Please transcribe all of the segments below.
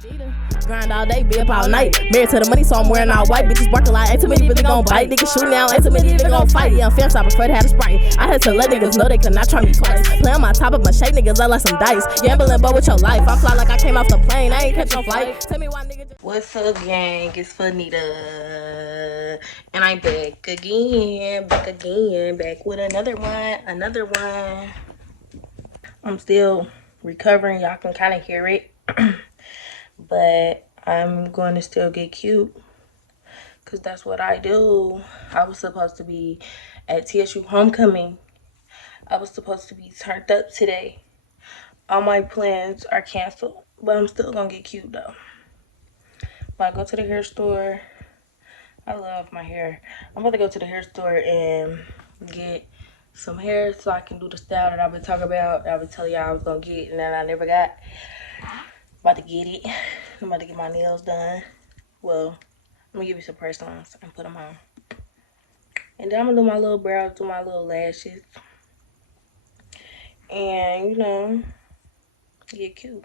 Grind all day, be up all night. Married to the money, so I'm wearing all white. Bitches barking like ain't too many really gon' bite. Niggas shoot now, ain't too many really gon' fight. Yeah, I'm fast, I prefer to have a Sprite. I had to let niggas know they could not try me twice. Play on my top of my shake, niggas look like some dice. Gambling, but with your life. I fly like I came off the plane. I ain't catch no flight. Tell me why niggas. What's up, gang? It's Fanita. And I'm back again. Back with another one. I'm still recovering. Y'all can kind of hear it. But I'm going to still get cute because that's what I do. I was supposed to be at TSU homecoming. I was supposed to be turned up today. All my plans are canceled, but I'm still gonna get cute though. When I go to the hair store, I love my hair. I'm about to go to the hair store and get some hair so I can do the style that I've been talking about, that I've been telling y'all I was gonna get and that I never got. About to get it. I'm about to get my nails done. Well, let me give you some press-ons and put them on. And then I'm gonna do my little brows, do my little lashes. And, you know, get cute.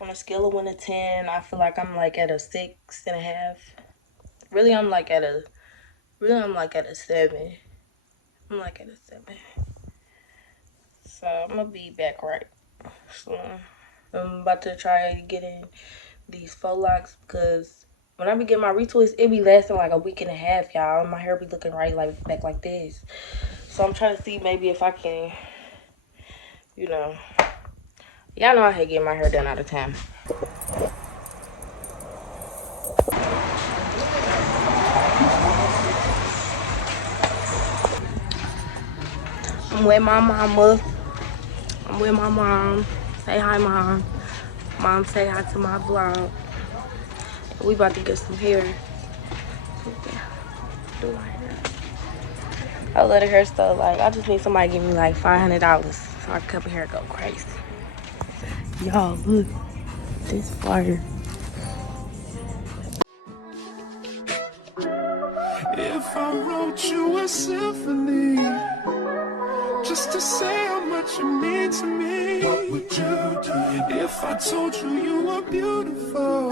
On a scale of 1 to 10, I feel like I'm like at a 6.5. Really, I'm like at a 7. I'm like at a 7. So, I'm gonna be back right soon. I'm about to try getting these faux locks because when I be getting my retwists, it be lasting like a week and a half, y'all. My hair be looking right like back like this. So I'm trying to see maybe if I can, you know. Y'all know I hate getting my hair done all the time. I'm with my mama. I'm with my mom. Say hi, Mom. Mom, say hi to my vlog. We about to get some hair. Do my hair. I love the hair stuff. Like, I just need somebody to give me like $500 so I can cut my hair and go crazy. Y'all, look. This fire. If I wrote you a symphony, just to say how much you mean to me, what would you do? If I told you you were beautiful,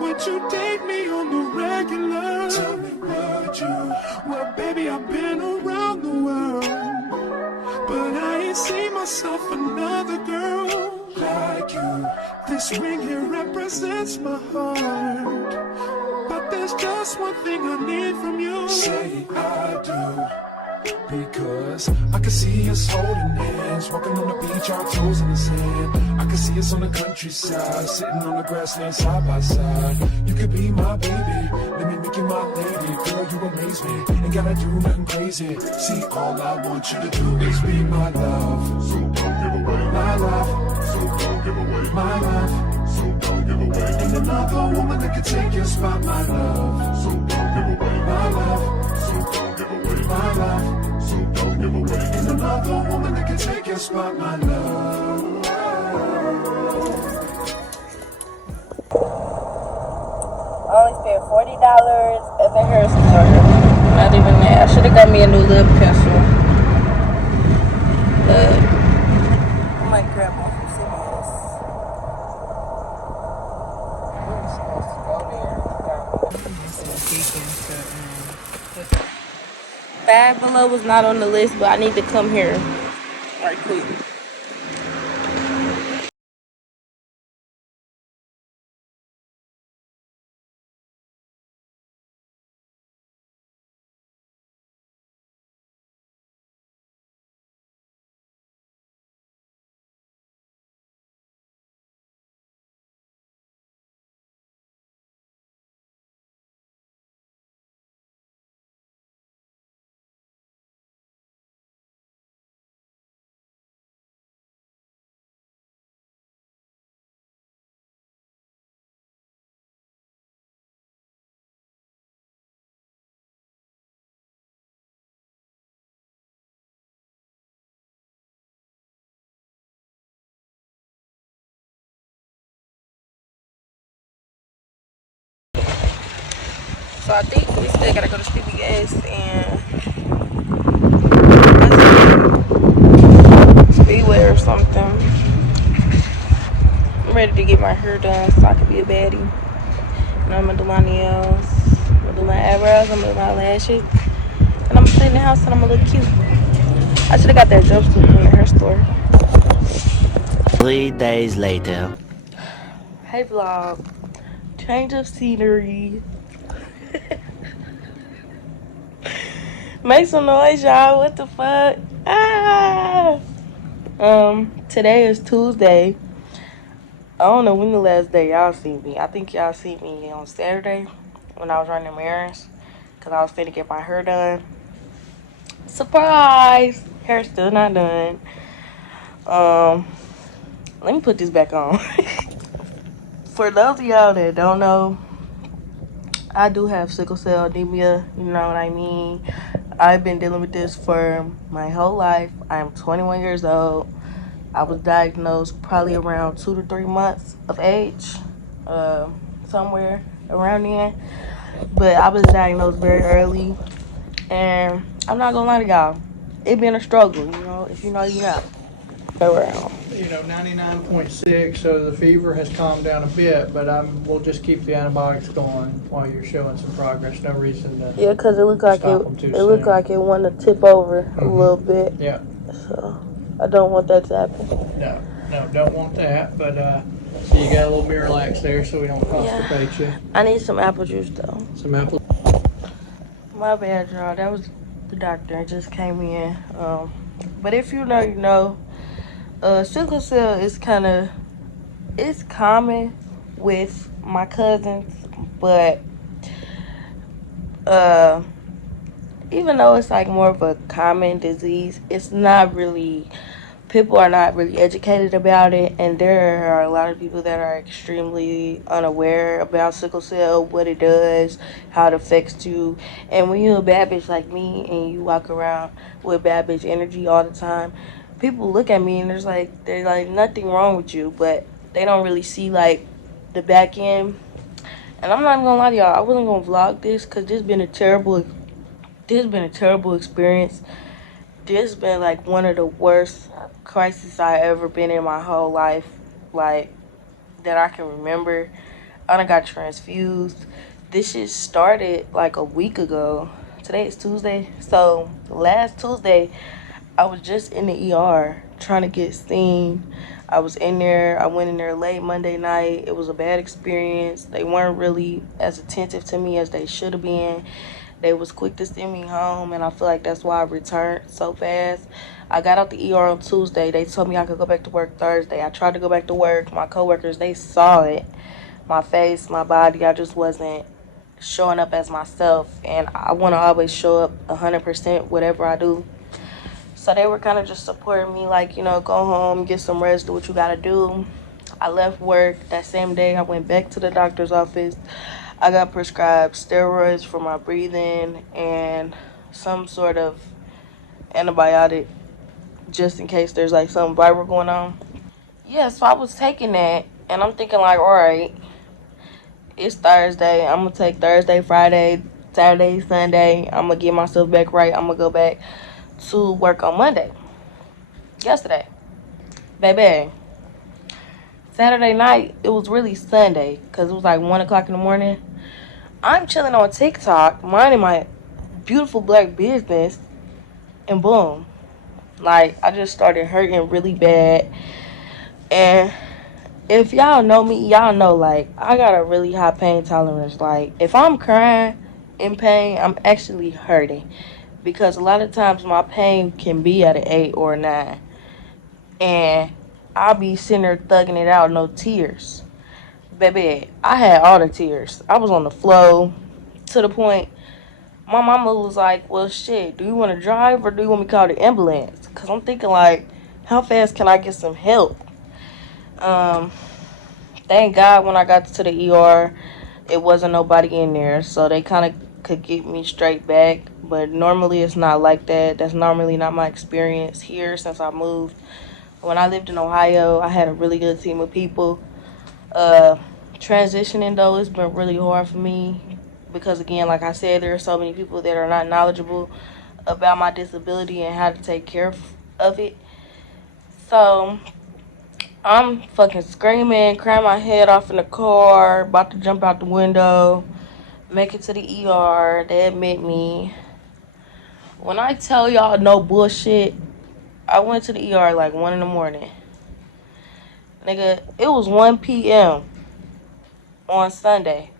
would you date me on the regular? Tell me, would you? Well, baby, I've been around the world, but I ain't seen myself another girl like you. This ring here represents my heart, but there's just one thing I need from you. Say I do. Because I can see us holding hands, walking on the beach, our toes in the sand. I can see us on the countryside, sitting on the grassland side by side. You could be my baby, let me make you my lady. Girl, you amaze me, ain't gotta do nothing crazy. See, all I want you to do is be my love. So don't give away my love. So don't give away my love. So don't give away. Ain't another woman that can take your spot, my love. So don't give away my love. So don't give away my love. So don't give away. Ain't another woman that can take your spot, my love. I only spent $40 at the hair store. Not even that. I should have got me a new lip pencil. But I might grab one from CVS. We were supposed to go there. Five Below was not on the list, but I need to come here right quick. So I think we still gotta go to CVS and Speedway or something. I'm ready to get my hair done so I can be a baddie. And I'm gonna do my nails, I'm gonna do my eyebrows, I'm gonna do my lashes, and I'm gonna stay in the house and I'm gonna look cute. I should have got that jumpsuit from the hair store. 3 days later. Hey vlog, change of scenery. Make some noise, y'all. What the fuck? Ah. Today is Tuesday. I don't know when the last day y'all seen me. I think y'all seen me on Saturday when I was running errands because I was finna get my hair done. Surprise! Hair still not done. Let me put this back on. For those of y'all that don't know, I do have sickle cell anemia. You know what I mean? I've been dealing with this for my whole life. I'm 21 years old. I was diagnosed probably around 2 to 3 months of age, somewhere around then. But I was diagnosed very early, and I'm not gonna lie to y'all, it been a struggle. You know, if you know, you know. Around. 99.6, so the fever has calmed down a bit, but we'll just keep the antibiotics going while you're showing some progress. No reason to Yeah, cause it looked like stop them too it soon. looked like it wanted to tip over a little bit. Yeah. So I don't want that to happen. No, don't want that. But so you got a little Miralax there, so we don't constipate you. I need some apple juice though. Some apple. My bad, y'all. That was the doctor. I just came in. But if you know, you know. Sickle cell is it's common with my cousins, but even though it's like more of a common disease, it's not really, people are not really educated about it, and there are a lot of people that are extremely unaware about sickle cell, what it does, how it affects you. And when you're a bad bitch like me and you walk around with bad bitch energy all the time, people look at me and they're like nothing wrong with you, but they don't really see like the back end. And I'm not even gonna lie to y'all, I wasn't gonna vlog this because this has been a terrible experience. This has been like one of the worst crises I ever been in my whole life, like that I can remember. I done got transfused. This shit started like a week ago. Today is Tuesday, so last Tuesday I was just in the ER trying to get seen. I was in there. I went in there late Monday night. It was a bad experience. They weren't really as attentive to me as they should have been. They was quick to send me home, and I feel like that's why I returned so fast. I got out the ER on Tuesday. They told me I could go back to work Thursday. I tried to go back to work. My coworkers, they saw it. My face, my body, I just wasn't showing up as myself. And I want to always show up 100% whatever I do. So they were kind of just supporting me, like, you know, go home, get some rest, do what you gotta do. I left work that same day. I went back to the doctor's office. I got prescribed steroids for my breathing and some sort of antibiotic just in case there's like something viral going on. Yeah, so I was taking that, and I'm thinking like, all right, it's Thursday. I'm gonna take Thursday, Friday, Saturday, Sunday. I'm gonna get myself back right. I'm gonna go back to work on Monday. Yesterday, baby, Saturday night, it was really Sunday because it was like 1 o'clock in the morning. I'm chilling on TikTok, minding my beautiful black business, and boom, like I just started hurting really bad. And if y'all know me, y'all know like I got a really high pain tolerance. Like if I'm crying in pain, I'm actually hurting. Because a lot of times my pain can be at an 8 or a 9. And I'll be sitting there thugging it out, no tears. Baby, I had all the tears. I was on the floor to the point my mama was like, well, shit, do you want to drive or do you want me to call the ambulance? Because I'm thinking like, how fast can I get some help? Thank God when I got to the ER, it wasn't nobody in there. So they kind of could get me straight back, but normally it's not like that. That's normally not my experience here since I moved. When I lived in Ohio, I had a really good team of people. Transitioning though, it's been really hard for me because again, like I said, there are so many people that are not knowledgeable about my disability and how to take care of it. So I'm fucking screaming, crying my head off in the car, about to jump out the window, make it to the ER. They admit me. When I tell y'all no bullshit, I went to the ER like 1 in the morning. Nigga, it was 1 p.m. on Sunday.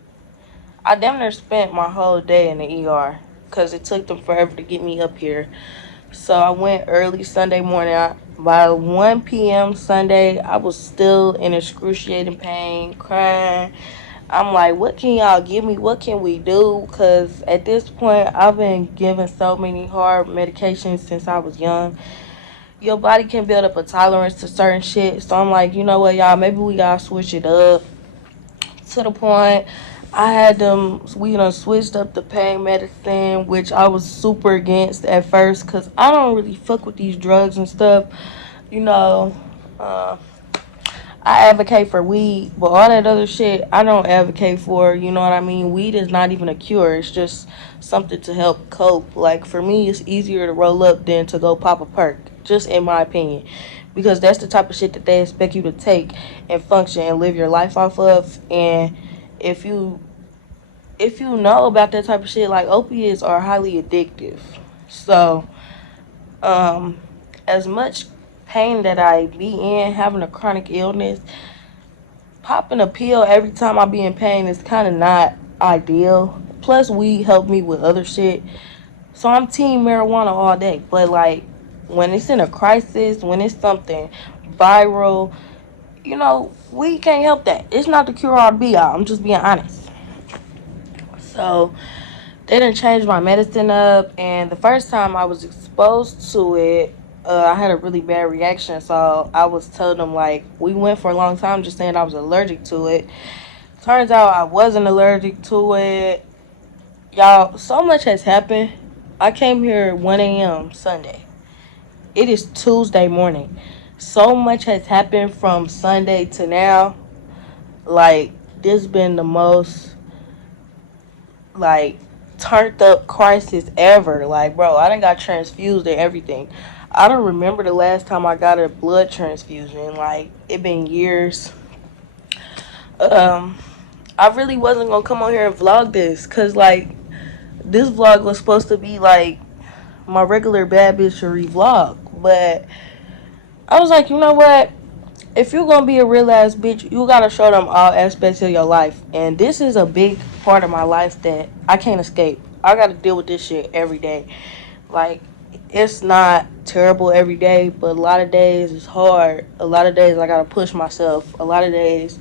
I damn near spent my whole day in the ER because it took them forever to get me up here. So I went early Sunday morning. By 1 p.m. Sunday, I was still in excruciating pain, crying. I'm like, what can y'all give me? What can we do? Because at this point, I've been given so many hard medications since I was young. Your body can build up a tolerance to certain shit. So I'm like, you know what, y'all, maybe we gotta switch it up. To the point, I had them, we done switched up the pain medicine, which I was super against at first because I don't really fuck with these drugs and stuff. You know, uh, I advocate for weed, but all that other shit I don't advocate for. You know what I mean? Weed is not even a cure. It's just something to help cope. Like for me, it's easier to roll up than to go pop a perk. Just in my opinion, because that's the type of shit that they expect you to take and function and live your life off of. And if you know about that type of shit, like opiates are highly addictive. So, um, as much pain that I be in, having a chronic illness, popping a pill every time I be in pain is kind of not ideal. Plus, weed helped me with other shit. So I'm team marijuana all day. But like when it's in a crisis, when it's something viral, you know, we can't help that. It's not the cure all to be all. I'm just being honest. So they didn't change my medicine up, and the first time I was exposed to it, I had a really bad reaction. So I was telling them like we went for a long time just saying I was allergic to it. Turns out I wasn't allergic to it. Y'all, so much has happened. I came here 1 a.m. Sunday. It is Tuesday morning. So much has happened from Sunday to now. Like, this been the most, like, turned up crisis ever. Like, bro, I done got transfused and everything. I don't remember the last time I got a blood transfusion. Like, it been years. Um, I really wasn't gonna come on here and vlog this. Cause, like, this vlog was supposed to be, like, my regular bad bitchery vlog. But I was like, you know what? If you're gonna be a real ass bitch, you gotta show them all aspects of your life. And this is a big part of my life that I can't escape. I gotta deal with this shit every day. Like, it's not terrible every day, but a lot of days it's hard. A lot of days I gotta push myself. A lot of days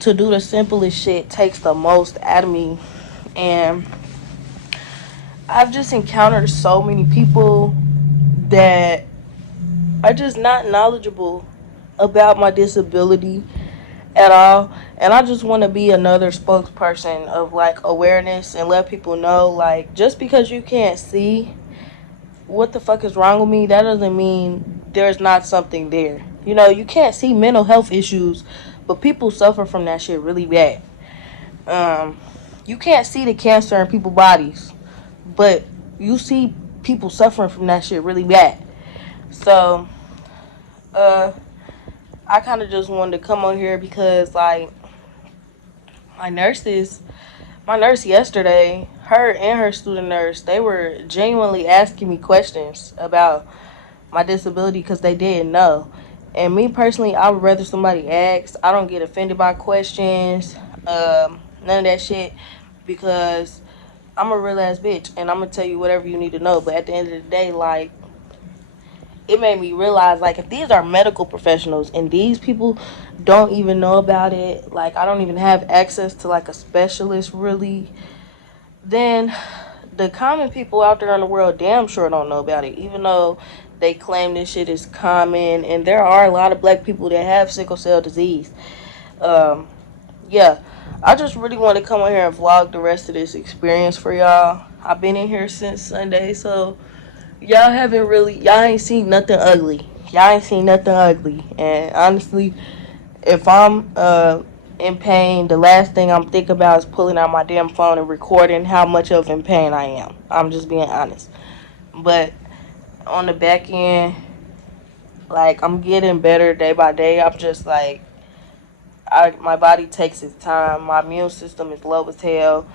to do the simplest shit takes the most out of me. And I've just encountered so many people that are just not knowledgeable about my disability at all. And I just want to be another spokesperson of like awareness and let people know, like, just because you can't see what the fuck is wrong with me, that doesn't mean there's not something there. You know, you can't see mental health issues, but people suffer from that shit really bad. You can't see the cancer in people's bodies, but you see people suffering from that shit really bad. So, I kind of just wanted to come on here because, like, my nurses, my nurse yesterday, her and her student nurse, they were genuinely asking me questions about my disability because they didn't know. And me personally, I would rather somebody ask. I don't get offended by questions, none of that shit, because I'm a real ass bitch and I'm gonna tell you whatever you need to know. But at the end of the day, like, it made me realize, like, if these are medical professionals and these people don't even know about it, like, I don't even have access to, like, a specialist, really, then the common people out there in the world damn sure don't know about it, even though they claim this shit is common, and there are a lot of black people that have sickle cell disease. Yeah, I just really want to come on here and vlog the rest of this experience for y'all. I've been in here since Sunday, so y'all ain't seen nothing ugly. Y'all ain't seen nothing ugly. And honestly, if I'm in pain, the last thing I'm thinking about is pulling out my damn phone and recording how much of in pain I am. I'm just being honest. But on the back end, Like, I'm getting better day by day. I'm just like, my body takes its time. My immune system is low as hell.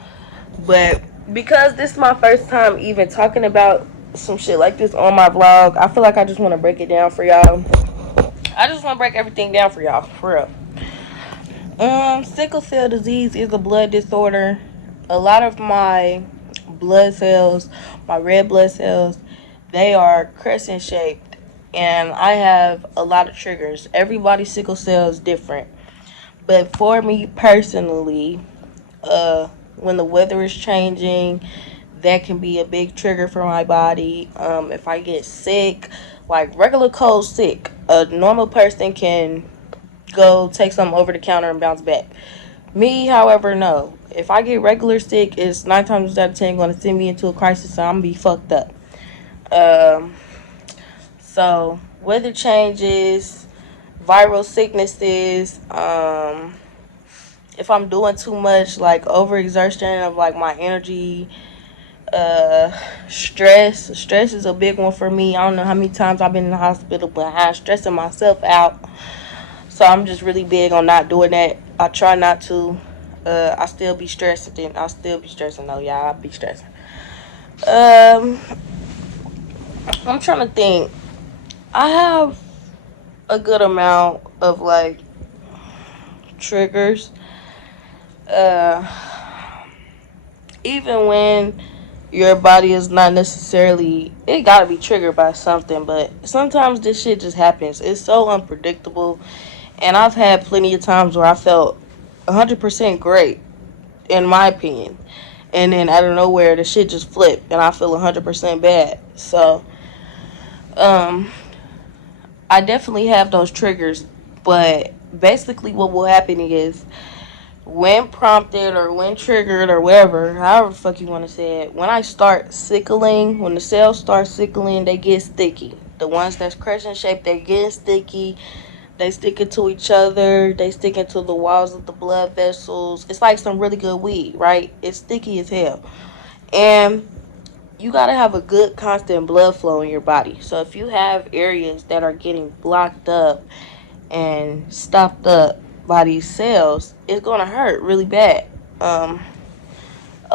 But because this is my first time even talking about some shit like this on my vlog, I feel like I just want to break it down for y'all. I just want to break everything down for y'all, for real. Sickle cell disease is a blood disorder. A lot of my blood cells, my red blood cells, they are crescent shaped, and I have a lot of triggers. Everybody's sickle cell is different, but for me personally, when the weather is changing, that can be a big trigger for my body. If I get sick, like regular cold sick, a normal person can go take something over the counter and bounce back. Me, however, no. If I get regular sick, it's 9 times out of 10 going to send me into a crisis, and I'm going to be fucked up. So, weather changes, viral sicknesses, if I'm doing too much, like overexertion of like my energy, stress is a big one for me. I don't know how many times I've been in the hospital, but I'm stressing myself out. So I'm just really big on not doing that. I try not to. I still be stressing. I'll still be stressing though, y'all. I'll be stressing. I'm trying to think. I have a good amount of like triggers. Even when your body is not necessarily, it gotta be triggered by something, but sometimes this shit just happens. It's so unpredictable, and I've had plenty of times where I felt 100% great, in my opinion, and then out of nowhere the shit just flipped and I feel 100% bad. So I definitely have those triggers, but basically what will happen is, when prompted or when triggered or whatever, however the fuck you want to say it, when I start sickling, when the cells start sickling, they get sticky. The ones that's crescent shaped, they get sticky. They stick it to each other. They stick it to the walls of the blood vessels. It's like some really good weed, right? It's sticky as hell. And you got to have a good constant blood flow in your body. So if you have areas that are getting blocked up and stopped up by these cells, it's going to hurt really bad. A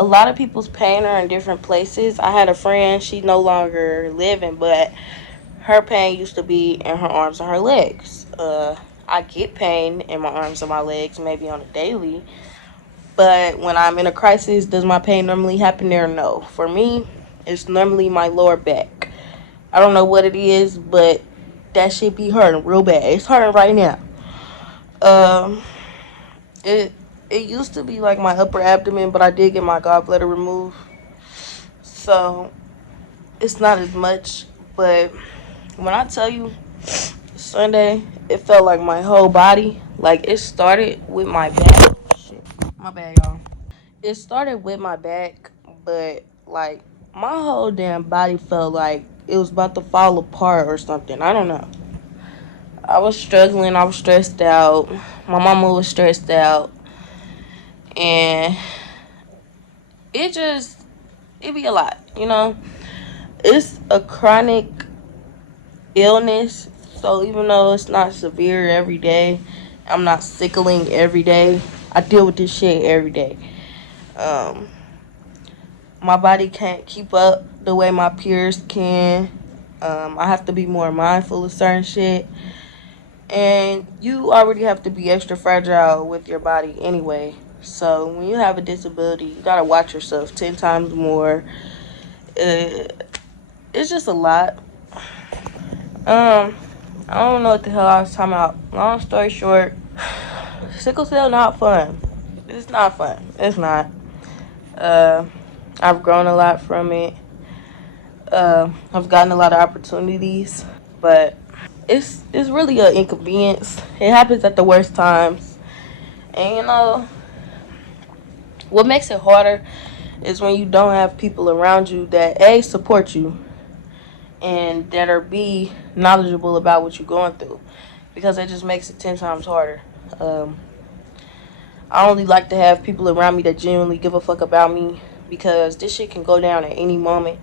lot of people's pain are in different places. I had a friend, she no longer living, but her pain used to be in her arms and her legs. I get pain in my arms and my legs maybe on a daily, but when I'm in a crisis, does my pain normally happen there? No. For me, it's normally my lower back. I don't know what it is, but that shit be hurting real bad. It's hurting right now. It used to be like my upper abdomen, but I did get my gallbladder removed, so it's not as much. But when I tell you, Sunday, it felt like my whole body, like it started with my back. Shit, my bad, y'all. It started with my back, but like my whole damn body felt like it was about to fall apart or something. I don't know. I was struggling. I was stressed out. My mama was stressed out, and it be a lot, you know. It's a chronic illness, so even though it's not severe every day, I'm not sickling every day, I deal with this shit every day. My body can't keep up the way my peers can. I have to be more mindful of certain shit, and you already have to be extra fragile with your body anyway. So when you have a disability, you gotta watch yourself 10 times more. It's just a lot. I don't know what the hell I was talking about. Long story short, sickle cell not fun. It's not fun. It's not. I've grown a lot from it. I've gotten a lot of opportunities, but it's really an inconvenience. It happens at the worst times, and you know what makes it harder is when you don't have people around you that A, support you, and that are B, knowledgeable about what you're going through, because it just makes it 10 times harder. I only like to have people around me that genuinely give a fuck about me, because this shit can go down at any moment,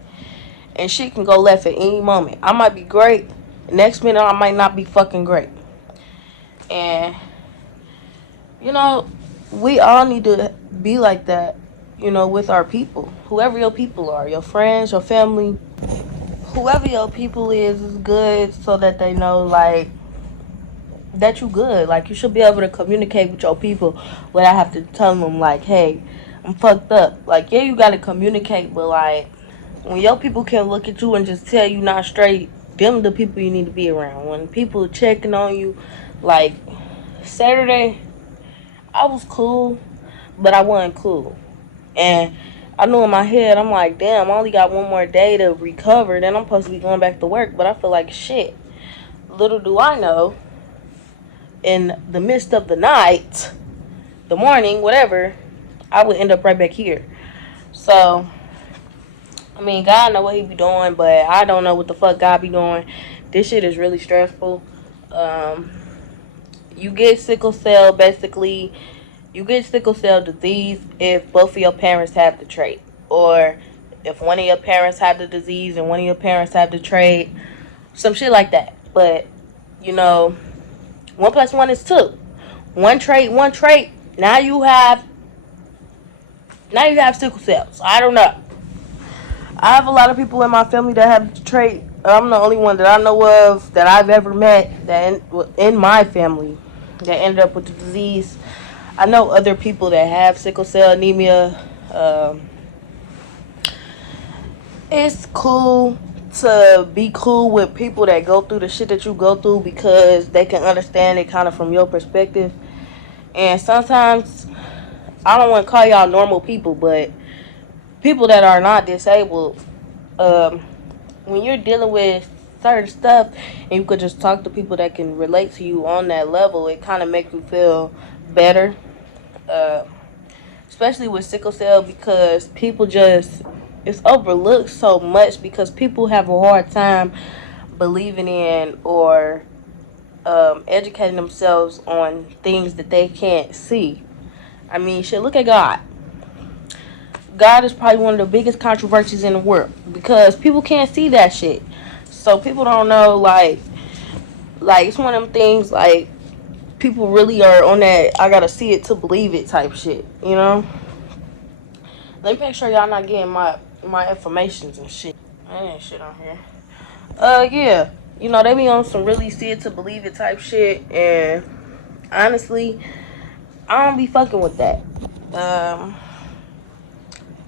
and shit can go left at any moment. I might be great, Next minute, I might not be fucking great. And, you know, we all need to be like that, you know, with our people. Whoever your people are, your friends, your family, whoever your people is good so that they know, like, that you good. Like, you should be able to communicate with your people without have to tell them, like, hey, I'm fucked up. Like, yeah, you gotta communicate, but, like, when your people can look at you and just tell you not straight, them the people you need to be around. When people checking on you, like, Saturday, I was cool, but I wasn't cool. And I knew in my head, I'm like, damn, I only got one more day to recover, then I'm supposed to be going back to work, but I feel like shit. Little do I know, in the midst of the night, the morning, whatever, I would end up right back here. So, I mean, God know what he be doing, but I don't know what the fuck God be doing. This shit is really stressful. You get sickle cell, basically, you get sickle cell disease if both of your parents have the trait. Or if one of your parents have the disease and one of your parents have the trait. Some shit like that. But, you know, 1 plus 1 is 2. One trait. Now you have sickle cells. I don't know. I have a lot of people in my family that have the trait. I'm the only one that I know of that I've ever met that in my family that ended up with the disease. I know other people that have sickle cell anemia. It's cool to be cool with people that go through the shit that you go through because they can understand it kind of from your perspective. And sometimes, I don't want to call y'all normal people, but people that are not disabled, when you're dealing with certain stuff and you could just talk to people that can relate to you on that level, it kind of makes you feel better. Especially with sickle cell, because people just, it's overlooked so much because people have a hard time believing in or educating themselves on things that they can't see. I mean, shit, look at God. God is probably one of the biggest controversies in the world because people can't see that shit. So people don't know, like it's one of them things, like, people really are on that I gotta see it to believe it type shit, you know? Let me make sure y'all not getting my informations and shit. I ain't shit on here. Yeah. You know, they be on some really see it to believe it type shit, and honestly, I don't be fucking with that.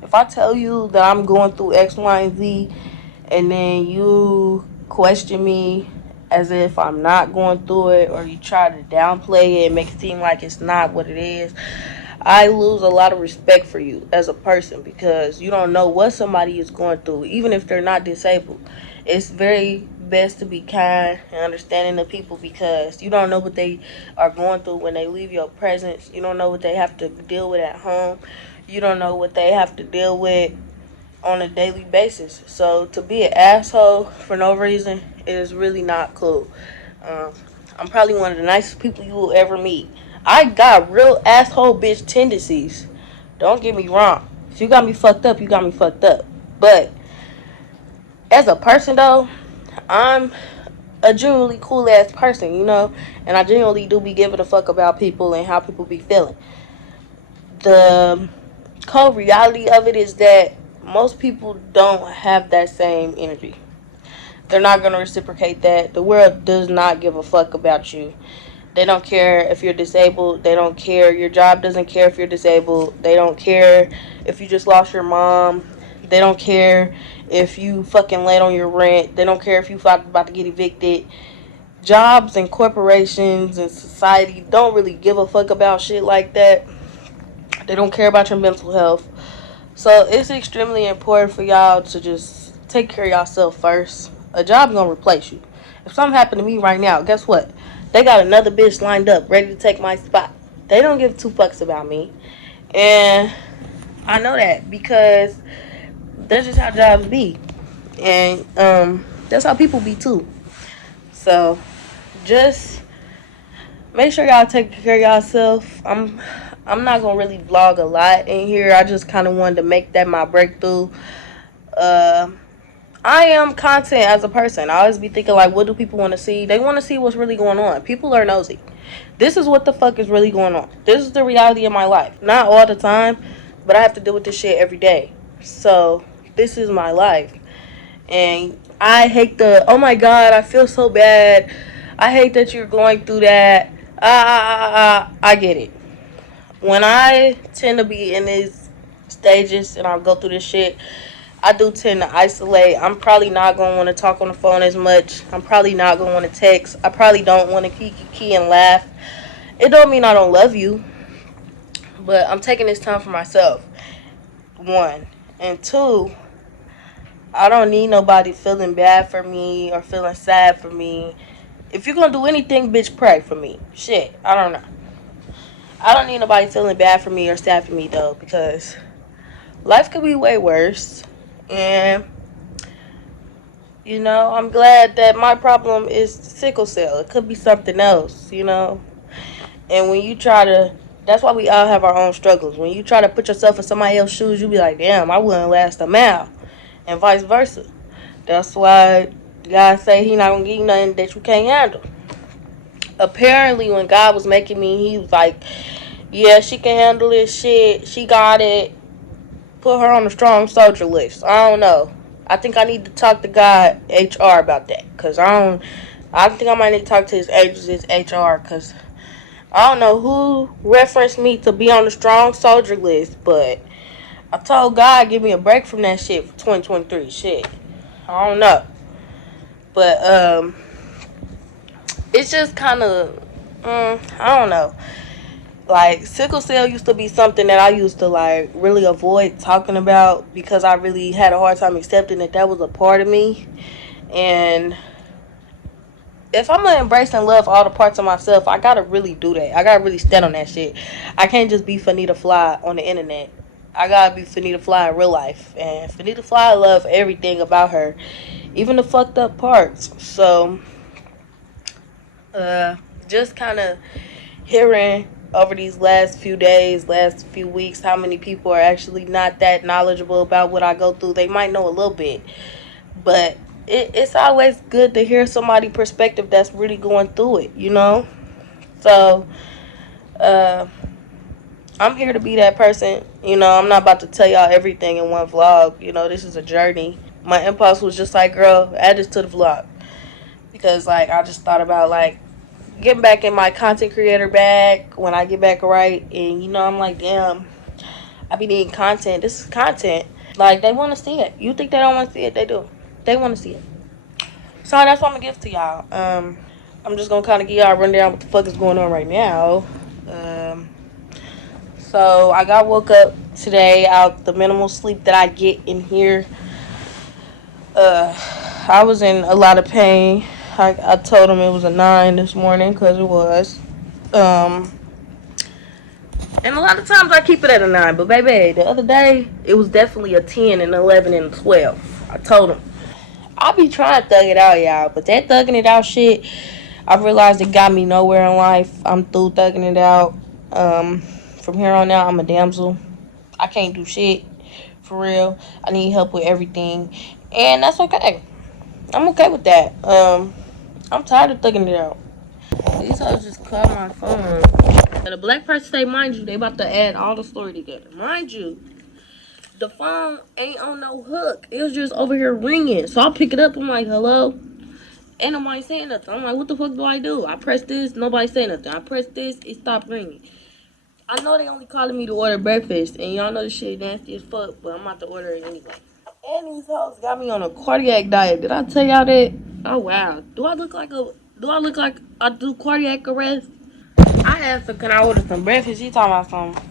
If I tell you that I'm going through X, Y, and Z, and then you question me as if I'm not going through it, or you try to downplay it and make it seem like it's not what it is, I lose a lot of respect for you as a person because you don't know what somebody is going through, even if they're not disabled. It's very best to be kind and understanding of people because you don't know what they are going through when they leave your presence. You don't know what they have to deal with at home. You don't know what they have to deal with on a daily basis. So to be an asshole for no reason is really not cool. I'm probably one of the nicest people you will ever meet. I got real asshole bitch tendencies. Don't get me wrong. If you got me fucked up, you got me fucked up. But as a person though, I'm a genuinely cool ass person, you know? And I genuinely do be giving a fuck about people and how people be feeling. The cold reality of it is that most people don't have that same energy. They're not going to reciprocate that. The world does not give a fuck about you. They don't care if you're disabled. They don't care. Your job doesn't care if you're disabled. They don't care if you just lost your mom. They don't care if you fucking late on your rent. They don't care if you about to get evicted. Jobs and corporations and society don't really give a fuck about shit like that. They don't care about your mental health. So it's extremely important for y'all to just take care of yourself first. A job's gonna replace you. If something happened to me right now, guess what? They got another bitch lined up, ready to take my spot. They don't give two fucks about me. And I know that because that's just how jobs be. And that's how people be too. So just make sure y'all take care of yourself. I'm not gonna really vlog a lot in here. I just kind of wanted to make that my breakthrough. I am content as a person. I always be thinking, like, what do people want to see? They want to see what's really going on. People are nosy. This is what the fuck is really going on. This is the reality of my life. Not all the time, but I have to deal with this shit every day. So, this is my life. And I hate oh my God, I feel so bad. I hate that you're going through that. I get it. When I tend to be in these stages and I'll go through this shit, I do tend to isolate. I'm probably not going to want to talk on the phone as much. I'm probably not going to want to text. I probably don't want to kiki and laugh. It don't mean I don't love you, but I'm taking this time for myself, one. And two, I don't need nobody feeling bad for me or feeling sad for me. If you're going to do anything, bitch, pray for me. Shit, I don't know. I don't need nobody feeling bad for me or sad for me, though, because life could be way worse. And, you know, I'm glad that my problem is sickle cell. It could be something else, you know. And when you try to, that's why we all have our own struggles. When you try to put yourself in somebody else's shoes, you be like, damn, I wouldn't last a mile. And vice versa. That's why God say he not going to give you nothing that you can't handle. Apparently, when God was making me, he was like, yeah, she can handle this shit. She got it. Put her on the strong soldier list. I don't know. I think I need to talk to God, HR, about that. Because I think I might need to talk to his agents, his HR. Because I don't know who referenced me to be on the strong soldier list. But I told God, give me a break from that shit for 2023. Shit. I don't know. But, it's just kind of, I don't know. Like, sickle cell used to be something that I used to, like, really avoid talking about because I really had a hard time accepting that was a part of me. And if I'm going to embrace and love all the parts of myself, I got to really do that. I got to really stand on that shit. I can't just be Fanita Fly on the internet. I got to be Fanita Fly in real life. And Fanita Fly, I love everything about her, even the fucked up parts. So, just kind of hearing over these last few days, last few weeks, how many people are actually not that knowledgeable about what I go through. They might know a little bit, but it's always good to hear somebody's perspective that's really going through it, you know? So, I'm here to be that person. You know, I'm not about to tell y'all everything in one vlog. You know, this is a journey. My impulse was just like, girl, add this to the vlog. Because, like, I just thought about, like, getting back in my content creator bag when I get back right. And, you know, I'm like, damn, I be needing content. This is content. Like, they want to see it. You think they don't want to see it? They do. They want to see it. So that's what I'm going to give to y'all. I'm just going to kind of give y'all a rundown what the fuck is going on right now. So I got woke up today out the minimal sleep that I get in here. I was in a lot of pain. I told him it was a 9 this morning because it was. And a lot of times I keep it at a 9. But baby, the other day it was definitely a 10 and 11 and 12. I told him. I be trying to thug it out, y'all. But that thugging it out shit, I realized it got me nowhere in life. I'm through thugging it out. From here on out, I'm a damsel. I can't do shit. For real. I need help with everything. And that's okay. I'm okay with that. I'm tired of thugging it out. These hoes just called my phone. And the black person say, mind you, they about to add all the story together. Mind you, the phone ain't on no hook. It was just over here ringing. So I pick it up. I'm like, hello? Ain't nobody saying nothing. I'm like, what the fuck do I do? I press this. Nobody say nothing. I press this. It stopped ringing. I know they only calling me to order breakfast. And y'all know this shit nasty as fuck. But I'm about to order it anyway. And these hoes got me on a cardiac diet. Did I tell y'all that? Oh, wow. Do I look like I do cardiac arrest? I asked her, can I order some breakfast? She talking about something.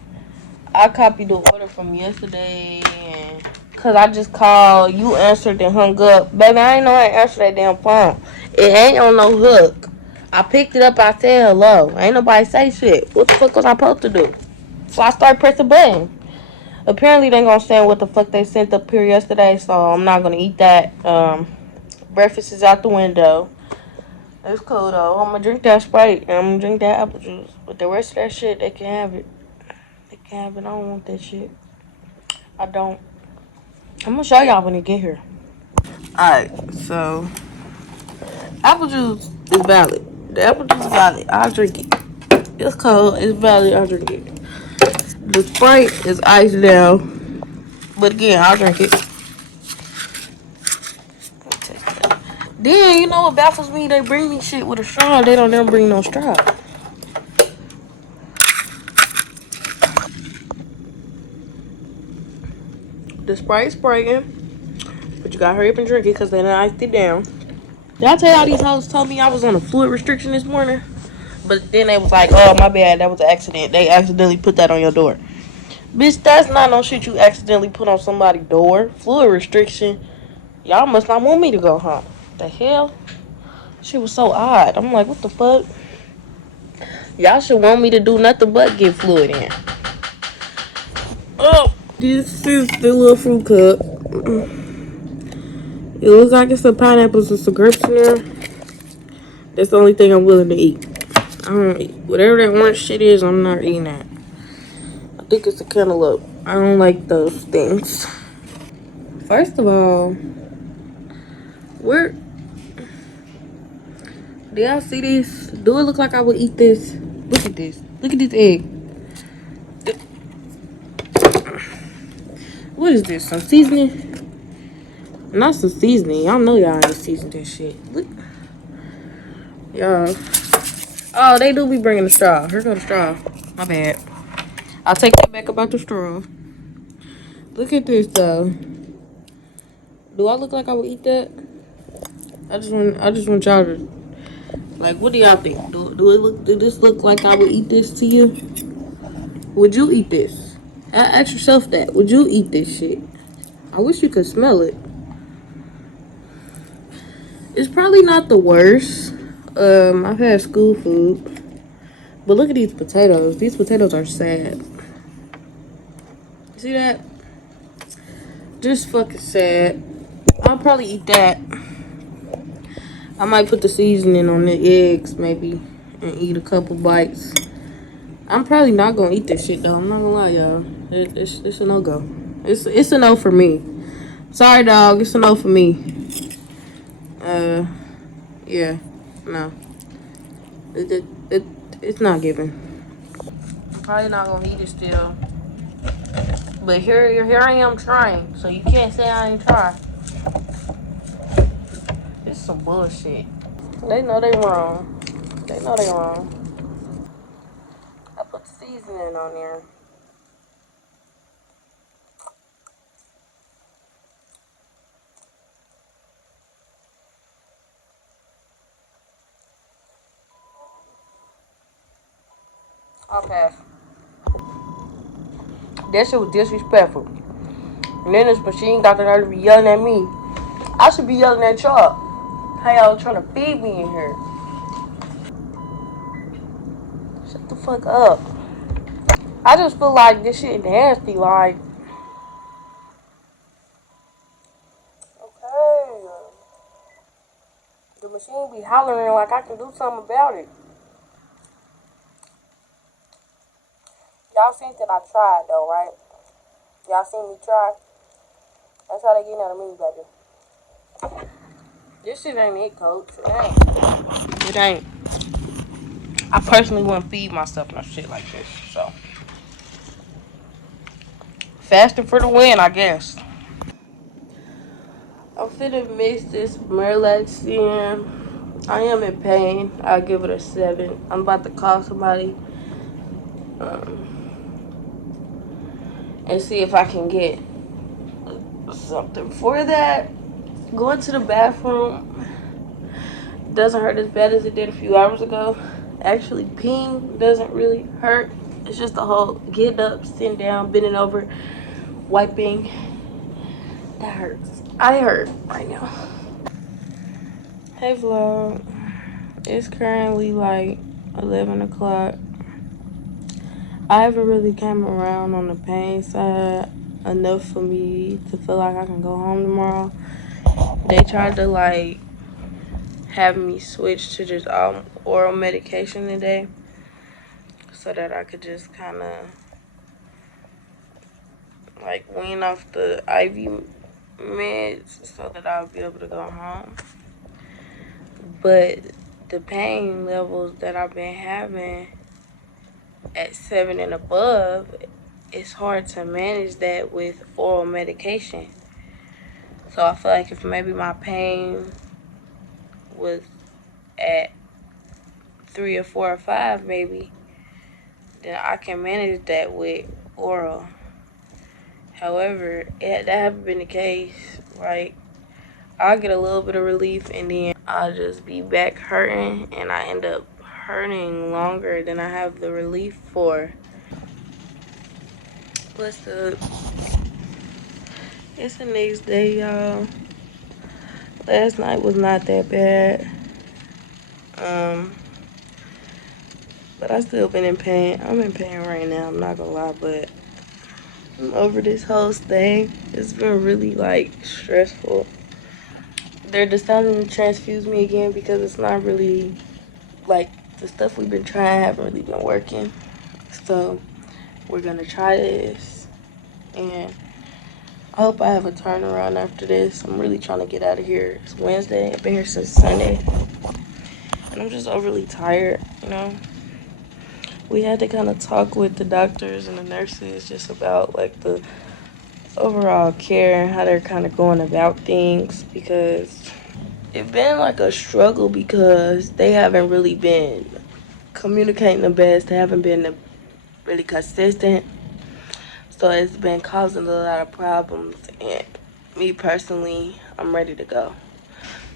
I copied the order from yesterday. And because I just called. You answered and hung up. Baby, I ain't know how to answer that damn phone. It ain't on no hook. I picked it up. I said hello. Ain't nobody say shit. What the fuck was I supposed to do? So I started pressing button. Apparently they gonna send what the fuck they sent up here yesterday, so I'm not gonna eat that. Breakfast is out the window. It's cool though. I'm gonna drink that Sprite and I'm gonna drink that apple juice. But the rest of that shit, they can have it. They can have it. I don't want that shit. I don't. I'm gonna show y'all when it get here. Alright, so apple juice is valid. The apple juice is valid. I'll drink it. It's cold. It's valid. I'll drink it. The Sprite is iced down. But again, I'll drink it. Then, you know what baffles me? They bring me shit with a straw. They don't never bring no straw. The Sprite's spraying. But you gotta hurry up and drink it because then I iced it down. Did I tell y'all these hoes told me I was on a fluid restriction this morning? But then they was like, oh, my bad. That was an accident. They accidentally put that on your door. Bitch, that's not no shit you accidentally put on somebody's door. Fluid restriction. Y'all must not want me to go home. The hell? Shit was so odd. I'm like, what the fuck? Y'all should want me to do nothing but get fluid in. Oh, this is the little fruit cup. It looks like it's some pineapples and some grapes in there. That's the only thing I'm willing to eat. I don't eat whatever that orange shit is. I'm not eating that. I think it's a cantaloupe. I don't like those things. First of all, where do y'all see this? Do it look like I would eat this? Look at this. Look at this egg. What is this? Some seasoning? Not some seasoning. Y'all know y'all ain't seasoned that shit. Look. Y'all. Oh, they do be bringing the straw. Here go the straw. My bad. I'll take that back about the straw. Look at this though. Do I look like I would eat that? I just want y'all to, like, what do y'all think? Do this look like I would eat this to you? Would you eat this? Ask yourself that. Would you eat this shit? I wish you could smell it. It's probably not the worst. I've had school food. But look at these potatoes. These potatoes are sad. See that? Just fucking sad. I'll probably eat that. I might put the seasoning on the eggs, maybe, and eat a couple bites. I'm probably not gonna eat this shit though. I'm not gonna lie, y'all. It's a no-go. It's a no for me. Sorry, dog. It's a no for me. Yeah, no. It's not giving. Probably not gonna eat it still. But here I am trying, so you can't say I ain't trying. This is some bullshit. They know they wrong. They know they wrong. I put seasoning on there. I'll pass. That shit was disrespectful. And then this machine got the nerve to be yelling at me. I should be yelling at y'all. How y'all trying to feed me in here? Shut the fuck up. I just feel like this shit nasty, like. Okay. The machine be hollering like I can do something about it. Y'all seen that I tried though, right? Y'all seen me try? That's how they getting out of me, baby. This shit ain't it, coach. It ain't. It ain't. I personally wouldn't feed myself no shit like this, so. Fasting for the win, I guess. I'm finna mix this Miralax in. I am in pain. I'll give it a 7. I'm about to call somebody and see if I can get something for that. Going to the bathroom doesn't hurt as bad as it did a few hours ago. Actually, peeing doesn't really hurt. It's just the whole getting up, sitting down, bending over, wiping. That hurts. I hurt right now. Hey vlog. It's currently like 11 o'clock. I haven't really came around on the pain side enough for me to feel like I can go home tomorrow. They tried to like have me switch to just oral medication today so that I could just kind of like wean off the IV meds so that I'll be able to go home. But the pain levels that I've been having at 7 and above, it's hard to manage that with oral medication. So I feel like if maybe my pain was at 3 or 4 or 5 maybe, then I can manage that with oral. However, that haven't been the case, right? I'll get a little bit of relief and then I'll just be back hurting, and I end up hurting longer than I have the relief for. What's up? It's the next day, y'all. Last night was not that bad. But I still been in pain. I'm in pain right now, I'm not gonna lie, but I'm over this whole thing. It's been really like stressful. They're deciding to transfuse me again because it's not really like the stuff we've been trying haven't really been working. So we're gonna try this, and I hope I have a turnaround after this. I'm really trying to get out of here. It's Wednesday. I've been here since Sunday, and I'm just overly tired, you know. We had to kind of talk with the doctors and the nurses just about like the overall care and how they're kind of going about things, because it's been like a struggle because they haven't really been communicating the best. They haven't been really consistent. So it's been causing a lot of problems, and me personally, I'm ready to go.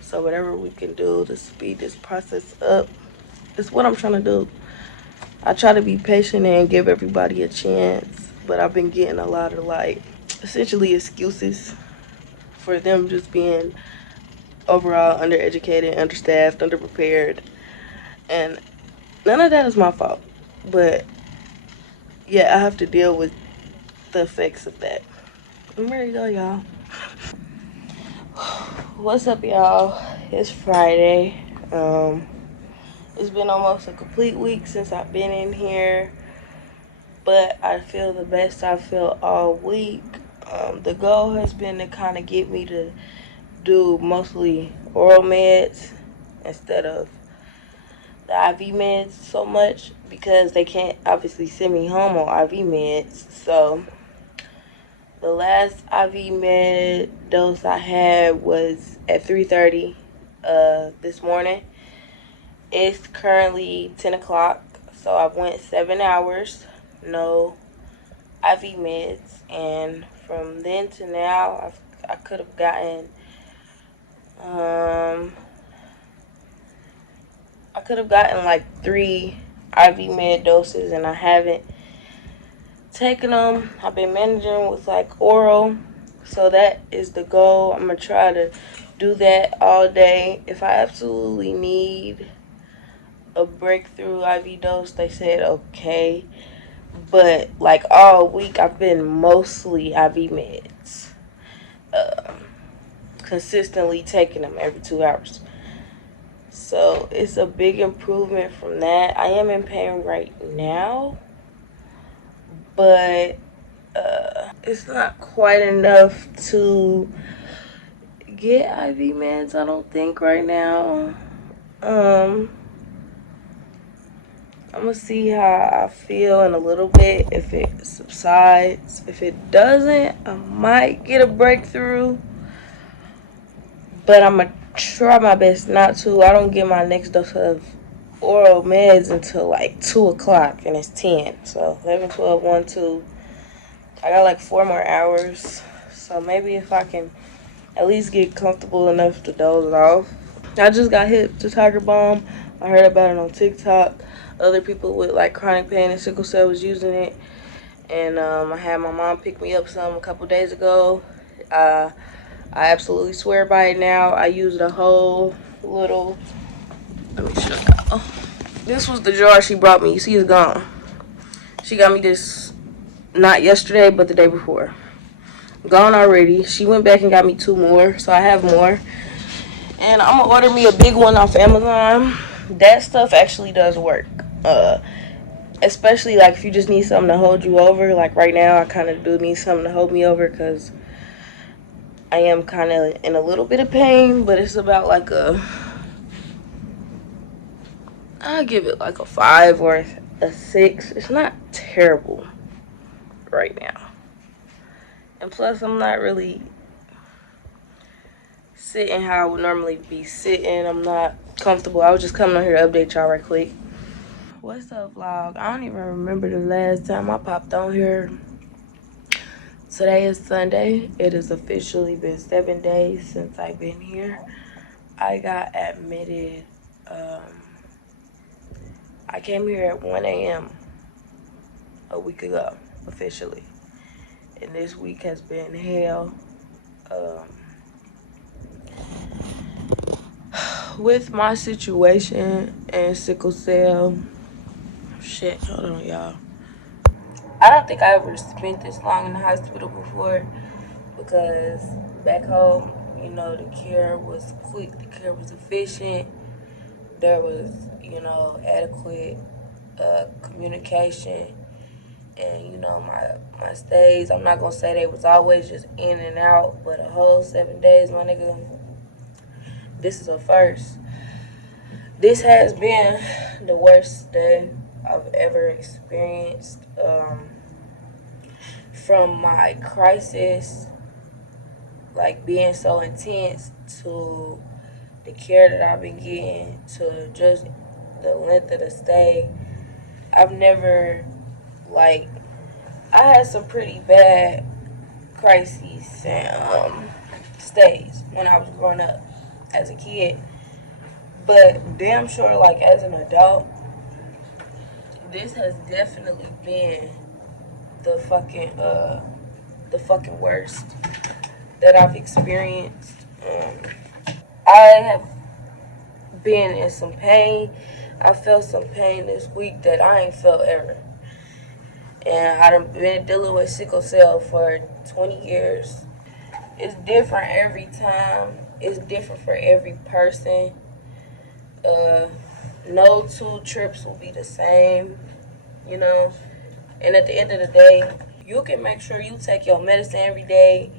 So whatever we can do to speed this process up is what I'm trying to do. I try to be patient and give everybody a chance, but I've been getting a lot of like essentially excuses for them just being overall undereducated, understaffed, underprepared, and none of that is my fault. But yeah, I have to deal with the effects of that. I'm ready to go, y'all. What's up, y'all? It's Friday. It's been almost a complete week since I've been in here, but I feel the best I feel all week. The goal has been to kind of get me to do mostly oral meds instead of the IV meds so much, because they can't obviously send me home on IV meds. So the last IV med dose I had was at 3:30 this morning. It's currently 10 o'clock, so I went 7 hours, no IV meds, and from then to now, I could have gotten, like 3 IV med doses, and I haven't taken them. I've been managing with like oral, so that is the goal. I'm gonna try to do that all day. If I absolutely need a breakthrough IV dose, they said okay, but like all week I've been mostly IV meds, consistently taking them every 2 hours. So it's a big improvement from that. I am in pain right now, but it's not quite enough to get IV meds, I don't think, right now. I'm gonna see how I feel in a little bit, if it subsides. If it doesn't, I might get a breakthrough, but I'm gonna try my best not to. I don't get my next dose of oral meds until like 2 o'clock, and it's 10. So 11, 12, 1, 2. I got like 4 more hours. So maybe if I can at least get comfortable enough to doze it off. I just got hit to Tiger Balm. I heard about it on TikTok. Other people with like chronic pain and sickle cell was using it. And I had my mom pick me up some a couple days ago. I absolutely swear by it now. I used a whole little, let me show y'all. This was the jar she brought me. You see it's gone. She got me this not yesterday, but the day before. Gone already. She went back and got me 2 more, so I have more. And I'm gonna order me a big one off Amazon. That stuff actually does work. Especially like if you just need something to hold you over. Like right now, I kind of do need something to hold me over because I am kind of in a little bit of pain, but it's about like I'll give it like a 5 or a 6. It's not terrible right now. And plus, I'm not really sitting how I would normally be sitting. I'm not comfortable. I was just coming on here to update y'all right quick. What's up, vlog? I don't even remember the last time I popped on here. Today is Sunday. It has officially been 7 days since I've been here. I got admitted. I came here at 1 a.m. a week ago, officially. And this week has been hell. With my situation and sickle cell, shit, hold on, y'all. I don't think I ever spent this long in the hospital before, because back home, you know, the care was quick, the care was efficient, there was, you know, adequate communication, and, you know, my stays, I'm not gonna say they was always just in and out, but a whole 7 days, my nigga, this is a first. This has been the worst day I've ever experienced. From my crisis, like being so intense, to the care that I've been getting, to just the length of the stay. I've never, like, I had some pretty bad crises and stays when I was growing up as a kid. But damn sure, like, as an adult, this has definitely been the fucking worst that I've experienced. I have been in some pain. I felt some pain this week that I ain't felt ever. And I've been dealing with sickle cell for 20 years. It's different every time. It's different for every person. No 2 trips will be the same, you know. And at the end of the day, you can make sure you take your medicine every day.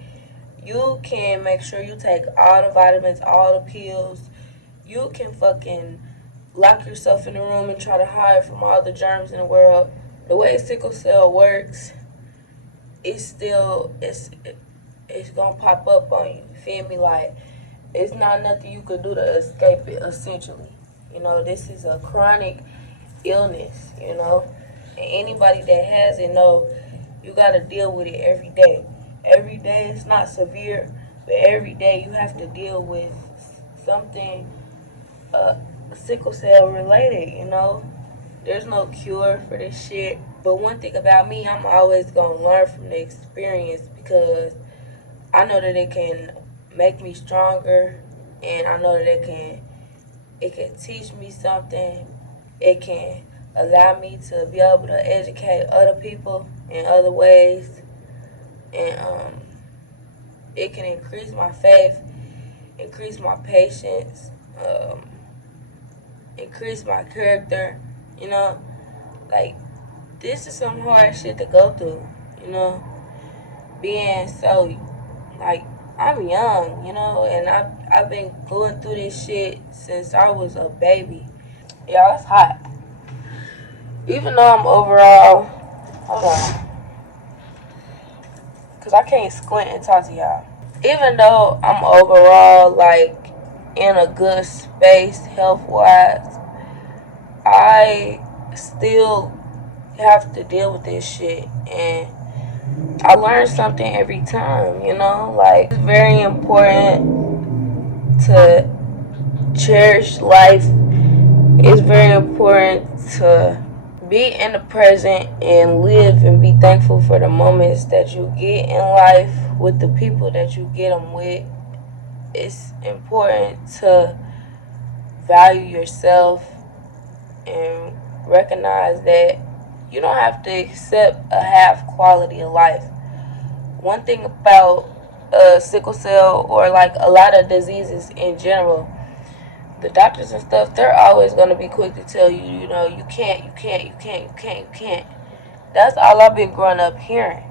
You can make sure you take all the vitamins, all the pills. You can fucking lock yourself in the room and try to hide from all the germs in the world. The way sickle cell works, it's gonna pop up on you. You feel me? Like, it's not nothing you could do to escape it, essentially. You know, this is a chronic illness, you know. And anybody that has it know you gotta deal with it every day. Every day it's not severe, but every day you have to deal with something sickle cell related, you know. There's no cure for this shit. But one thing about me, I'm always gonna learn from the experience, because I know that it can make me stronger, and I know that it can teach me something. It can allow me to be able to educate other people in other ways, and it can increase my faith, increase my patience, increase my character, you know. Like, this is some hard shit to go through, you know. Being so, like, I'm young, you know, and I've been going through this shit since I was a baby. Yeah, it's hot. Even though I'm overall, hold on, because I can't squint and talk to y'all. Even though I'm overall, like, in a good space health-wise, I still have to deal with this shit. And I learn something every time, you know? Like, it's very important to cherish life. It's very important to be in the present and live and be thankful for the moments that you get in life with the people that you get them with. It's important to value yourself and recognize that you don't have to accept a half quality of life. One thing about sickle cell, or like a lot of diseases in general, the doctors and stuff, they're always going to be quick to tell you, you know, you can't. That's all I've been growing up hearing.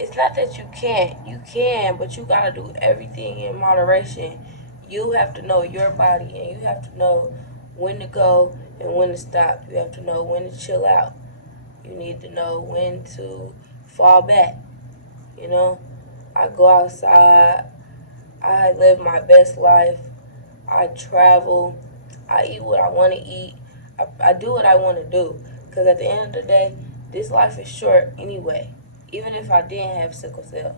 it's not that you can't. You can, but you gotta do everything in moderation. You have to know your body, and you have to know when to go and when to stop. You have to know when to chill out. You need to know when to fall back. You know, I go outside. I live my best life. I travel. I eat what I want to eat. I do what I want to do. Because at the end of the day, this life is short anyway, even if I didn't have sickle cell.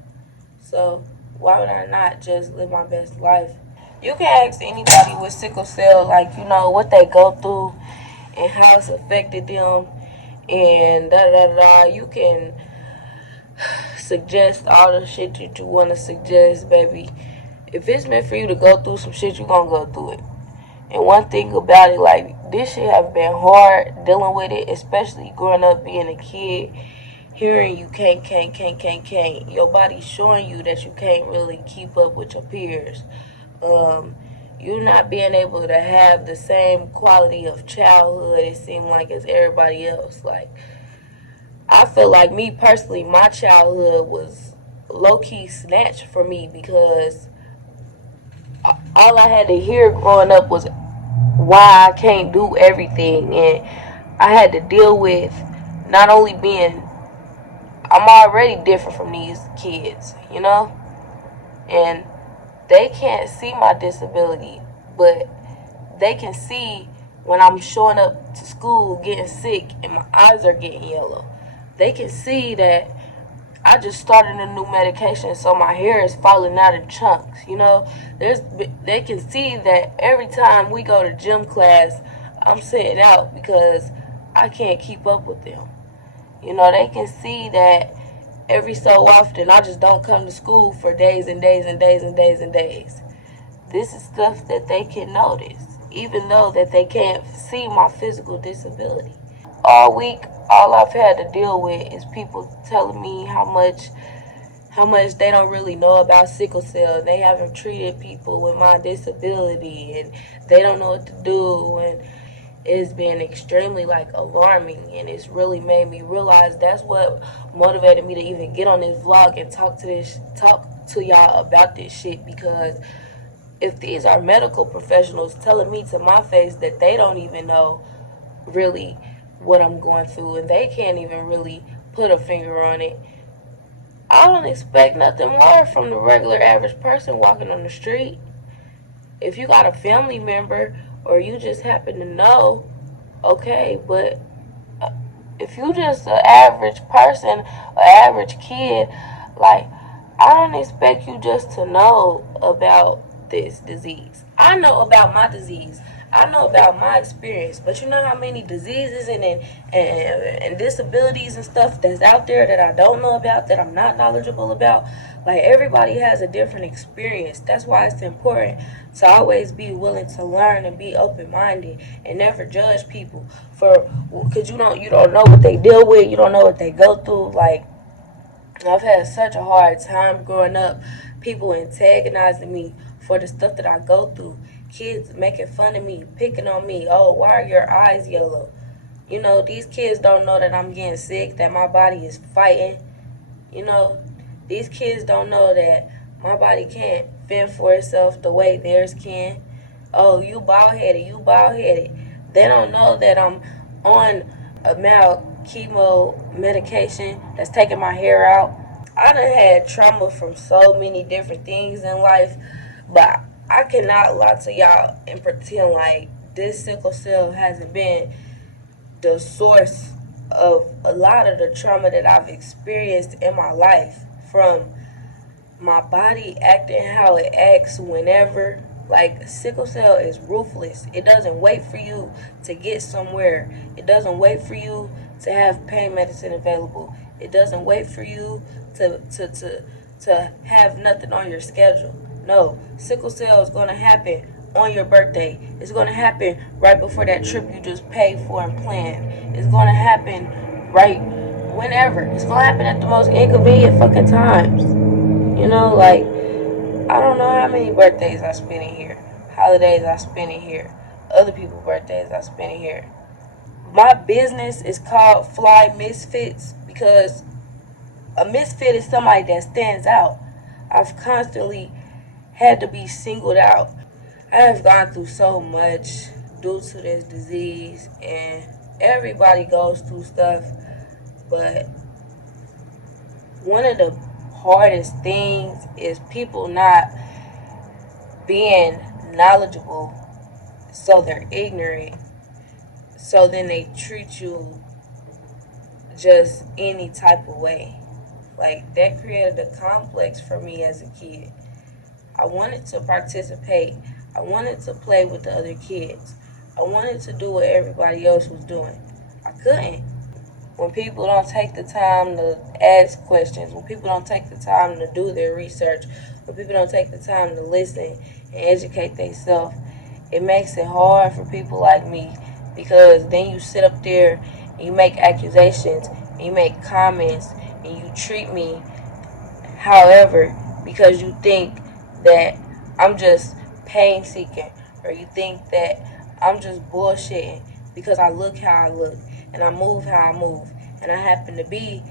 So why would I not just live my best life? You can ask anybody with sickle cell, like, what they go through and how it's affected them and da da da da. You can suggest all the shit that you want to suggest, baby. If it's meant for you to go through some shit, you gonna go through it. And one thing about it, like, this shit have been hard dealing with it, especially growing up being a kid, hearing you can't. Your body's showing you that you can't really keep up with your peers. You not being able to have the same quality of childhood, it seemed like, as everybody else. Like, I feel like, me personally, my childhood was low-key snatched for me because all I had to hear growing up was why I can't do everything, and I had to deal with not only being, I'm already different from these kids, and they can't see my disability, but they can see when I'm showing up to school getting sick and my eyes are getting yellow. They can see that I just started a new medication, so my hair is falling out in chunks. They can see that every time we go to gym class, I'm sitting out because I can't keep up with them. They can see that every so often I just don't come to school for days and days and days and days and days. This is stuff that they can notice, even though that they can't see my physical disability. All week, all I've had to deal with is people telling me how much they don't really know about sickle cell. They haven't treated people with my disability, and they don't know what to do, and it's been extremely, alarming, and it's really made me realize that's what motivated me to even get on this vlog and talk to y'all about this shit. Because if these are medical professionals telling me to my face that they don't even know really what I'm going through, and they can't even really put a finger on it, I don't expect nothing more from the regular average person walking on the street. If you got a family member or you just happen to know, okay, but if you just an average person, an average kid, I don't expect you just to know about this disease. I know about my disease. I know about my experience, but you know how many diseases and disabilities and stuff that's out there that I don't know about, that I'm not knowledgeable about? Everybody has a different experience. That's why it's important to always be willing to learn and be open-minded and never judge people because you don't know what they deal with, you don't know what they go through. I've had such a hard time growing up, people antagonizing me for the stuff that I go through. Kids making fun of me, picking on me. Oh, why are your eyes yellow? These kids don't know that I'm getting sick, that my body is fighting. These kids don't know that my body can't fend for itself the way theirs can. Oh, you bald-headed, you bald-headed. They don't know that I'm on a mild chemo medication that's taking my hair out. I done had trauma from so many different things in life, but I cannot lie to y'all and pretend like this sickle cell hasn't been the source of a lot of the trauma that I've experienced in my life, from my body acting how it acts whenever. Sickle cell is ruthless. It doesn't wait for you to get somewhere. It doesn't wait for you to have pain medicine available. It doesn't wait for you to have nothing on your schedule. No, sickle cell is going to happen on your birthday. It's going to happen right before that trip you just paid for and planned. It's going to happen right whenever. It's going to happen at the most inconvenient fucking times. I don't know how many birthdays I spent in here, holidays I spent in here, other people's birthdays I spent in here. My business is called Fly Misfits because A misfit is somebody that stands out. I've constantly had to be singled out. I have gone through so much due to this disease, and everybody goes through stuff, but one of the hardest things is people not being knowledgeable, so they're ignorant, so then they treat you just any type of way. Like, that created a complex for me as a kid. I wanted to participate. I wanted to play with the other kids. I wanted to do what everybody else was doing. I couldn't. When people don't take the time to ask questions, when people don't take the time to do their research, when people don't take the time to listen and educate themselves, it makes it hard for people like me, because then you sit up there and you make accusations and you make comments and you treat me however because you think that I'm just pain seeking, or you think that I'm just bullshitting because I look how I look and I move how I move and I happen to be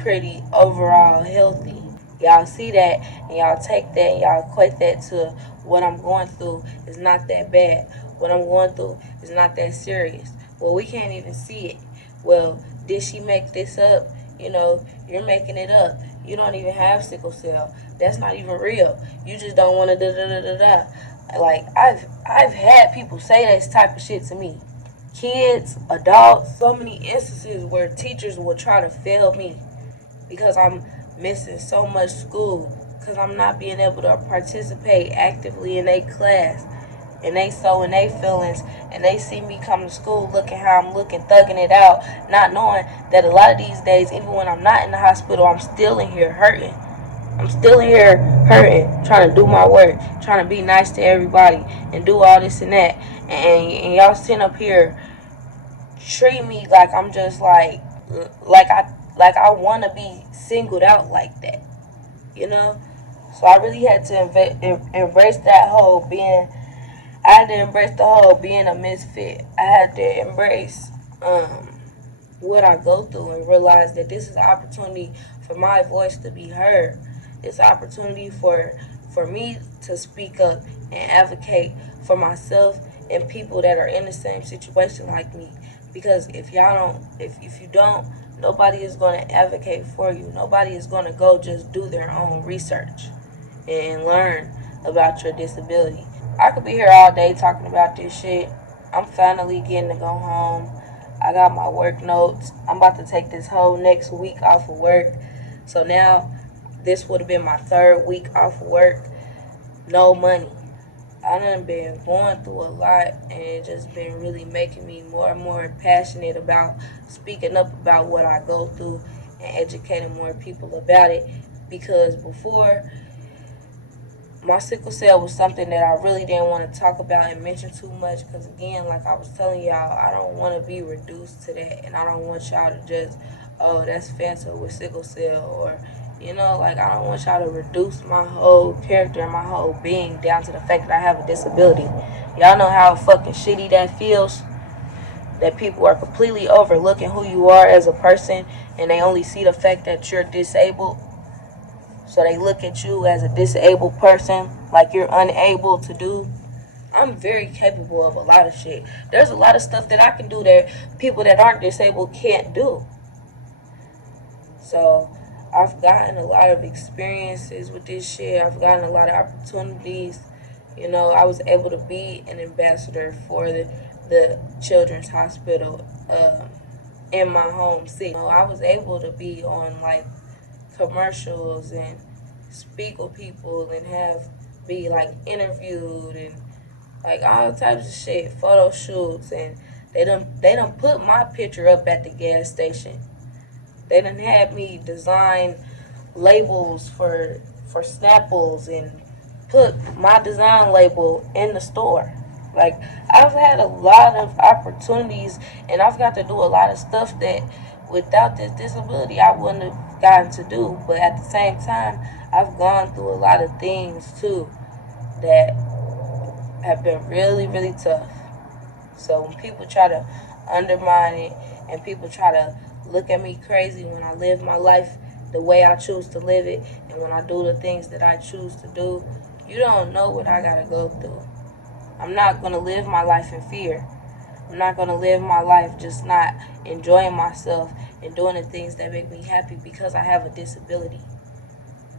pretty overall healthy. Y'all see that and y'all take that and y'all equate that to what I'm going through is not that bad. What I'm going through is not that serious. Well, we can't even see it. Well, did she make this up? You know, you're making it up. You don't even have sickle cell. That's not even real. You just don't want to da da da da da. Like, I've had people say this type of shit to me. Kids, adults, so many instances where teachers will try to fail me because I'm missing so much school, because I'm not being able to participate actively in a class. And they so in their feelings, and they see me come to school looking how I'm looking, thugging it out, not knowing that a lot of these days, even when I'm not in the hospital, I'm still in here hurting. I'm still in here hurting, trying to do my work, trying to be nice to everybody, and do all this and that. And y'all sitting up here treat me like I'm just like I want to be singled out like that, you know. So I really had to embrace that whole being. I had to embrace the whole being a misfit. I had to embrace what I go through and realize that this is an opportunity for my voice to be heard. It's an opportunity for me to speak up and advocate for myself and people that are in the same situation like me. Because if y'all don't, if you don't, nobody is going to advocate for you. Nobody is going to go just do their own research and learn about your disability. I could be here all day talking about this shit. I'm finally getting to go home. I got my work notes. I'm about to take this whole next week off of work. So now this would have been my third week off of work. No money. I done been going through a lot, and it just been really making me more and more passionate about speaking up about what I go through and educating more people about it. Because before, my sickle cell was something that I really didn't want to talk about and mention too much, because again, like I was telling y'all, I don't want to be reduced to that, and I don't want y'all to just, oh, that's Fanta with sickle cell, or, you know, like, I don't want y'all to reduce my whole character and my whole being down to the fact that I have a disability. Y'all know how fucking shitty that feels? That people are completely overlooking who you are as a person, and they only see the fact that you're disabled. So they look at you as a disabled person, like you're unable to do. I'm very capable of a lot of shit. There's a lot of stuff that I can do that people that aren't disabled can't do. So I've gotten a lot of experiences with this shit. I've gotten a lot of opportunities. You know, I was able to be an ambassador for the Children's Hospital in my home city. You know, I was able to be on, like, commercials and speak with people and be like interviewed and like all types of shit, photo shoots, and they done put my picture up at the gas station. They done had me design labels for Snapples and put my design label in the store. Like, I've had a lot of opportunities, and I've got to do a lot of stuff that without this disability I wouldn't have gotten to do. But at the same time, I've gone through a lot of things too that have been really, really tough. So when people try to undermine it and people try to look at me crazy when I live my life the way I choose to live it, and when I do the things that I choose to do, you don't know what I gotta go through. I'm not gonna live my life in fear. I'm not gonna live my life just not enjoying myself and doing the things that make me happy because I have a disability.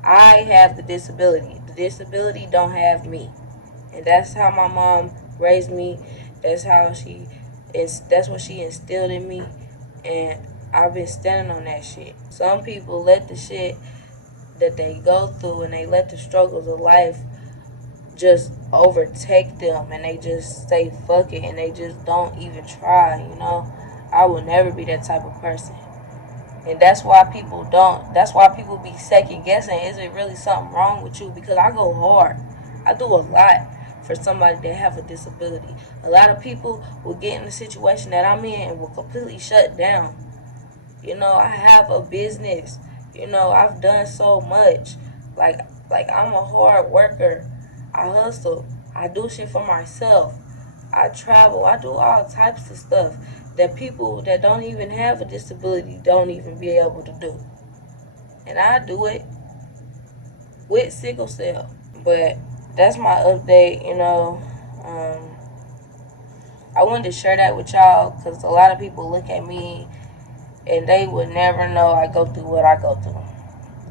I have the disability. The disability don't have me. And that's how my mom raised me. That's how she is. That's what she instilled in me, and I've been standing on that shit. Some people let the shit that they go through and they let the struggles of life just overtake them, and they just say fuck it, and they just don't even try. I will never be that type of person. And that's why people don't. That's why people be second guessing. Is it really something wrong with you? Because I go hard. I do a lot for somebody that have a disability. A lot of people will get in the situation that I'm in and will completely shut down. I have a business. I've done so much. Like I'm a hard worker. I hustle. I do shit for myself. I travel. I do all types of stuff that people that don't even have a disability don't even be able to do. And I do it with sickle cell. But that's my update. I wanted to share that with y'all because a lot of people look at me and they would never know I go through what I go through.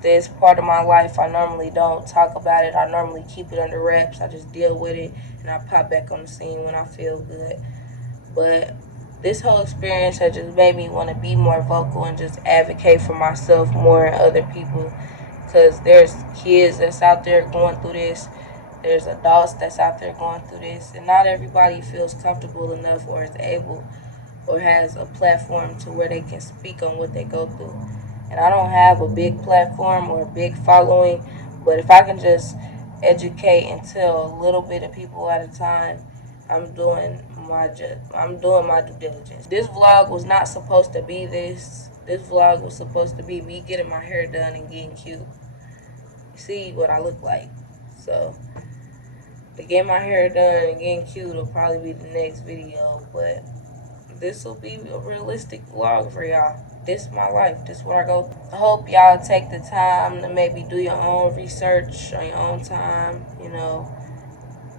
This part of my life, I normally don't talk about it. I normally keep it under wraps. I just deal with it and I pop back on the scene when I feel good. But this whole experience has just made me want to be more vocal and just advocate for myself more and other people. Because there's kids that's out there going through this. There's adults that's out there going through this. And not everybody feels comfortable enough or is able or has a platform to where they can speak on what they go through. And I don't have a big platform or a big following. But if I can just educate and tell a little bit of people at a time, I'm doing my due diligence. This vlog was not supposed to be this. This vlog was supposed to be me getting my hair done and getting cute. See what I look like. So to get my hair done and getting cute will probably be the next video, but this will be a realistic vlog for y'all. This is my life. This is what I go through. I hope y'all take the time to maybe do your own research on your own time.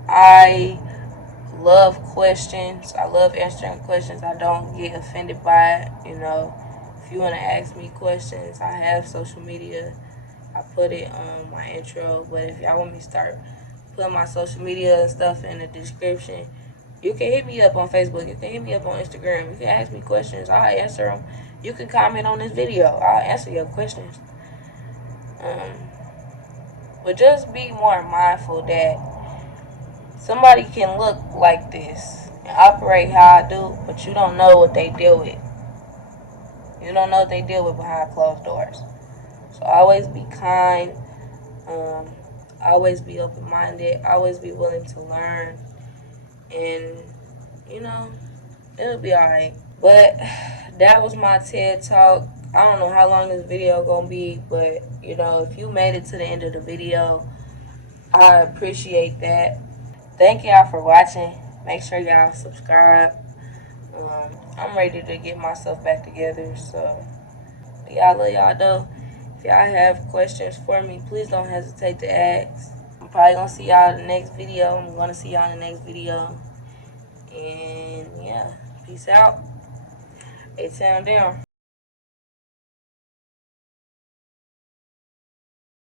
I love questions. I love answering questions. I don't get offended by it. If you want to ask me questions, I have social media. I put it on my intro. But if y'all want me to start putting my social media and stuff in the description, you can hit me up on Facebook. You can hit me up on Instagram. You can ask me questions. I'll answer them. You can comment on this video. I'll answer your questions. But just be more mindful that somebody can look like this and operate how I do, but you don't know what they deal with. You don't know what they deal with behind closed doors. So always be kind. Always be open-minded. Always be willing to learn. And, it'll be alright. But that was my TED Talk. I don't know how long this video gonna be, but, if you made it to the end of the video, I appreciate that. Thank y'all for watching. Make sure y'all subscribe. I'm ready to get myself back together. So, y'all love y'all though. If y'all have questions for me, please don't hesitate to ask. I'm probably going to see y'all in the next video. I'm going to see y'all in the next video. And, yeah. Peace out. A-Town down.